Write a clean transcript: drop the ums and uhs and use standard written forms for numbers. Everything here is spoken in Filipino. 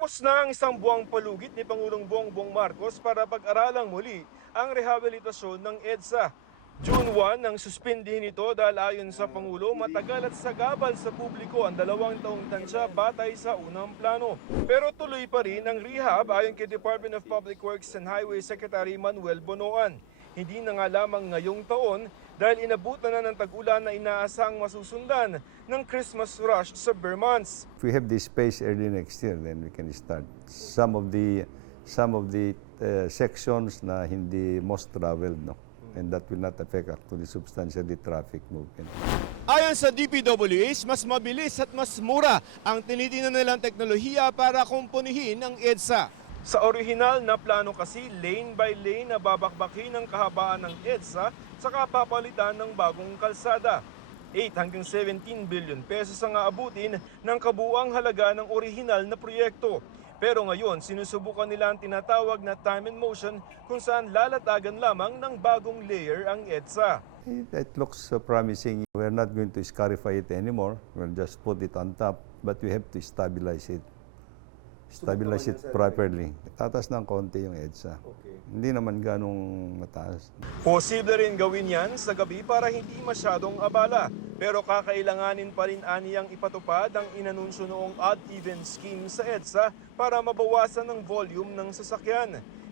Tapos na ang isang buwang palugit ni Pangulong Bongbong Marcos para pag-aralang muli ang rehabilitasyon ng EDSA. June 1 nang suspindihin ito dahil ayon sa Pangulo matagal at sagabal sa publiko ang 2 taong tansya batay sa unang plano. Pero tuloy pa rin ang rehab ayon kay Department of Public Works and Highway Secretary Manuel Bonoan. Hindi na nga lamang ngayong taon dahil inabutan na ng tag-ulan na inaasang masusundan ng Christmas rush sa bare months. If we have this space early next year, then we can start. Some of the sections na hindi most traveled, no? And that will not affect actually substantially traffic movement. Ayon sa DPWH, mas mabilis at mas mura ang tinitingnan nilang teknolohiya para kumpunihin ang EDSA. Sa orihinal na plano kasi, lane by lane na babakbakin ang kahabaan ng EDSA saka papalitan ng bagong kalsada. 8 hanggang 17 billion pesos ang aabutin ng kabuuang halaga ng orihinal na proyekto. Pero ngayon, sinusubukan nila ang tinatawag na time and motion kung saan lalatagan lamang ng bagong layer ang EDSA. It looks promising. We're not going to scarify it anymore. We'll just put it on top, but we have to stabilize it. Stabilize it properly. Tatas ng konti yung EDSA. Hindi naman ganong mataas. Posible rin gawin yan sa gabi para hindi masyadong abala. Pero kakailanganin pa rin aniyang ipatupad ang inanunsyo noong odd-even scheme sa EDSA para mabawasan ang volume ng sasakyan.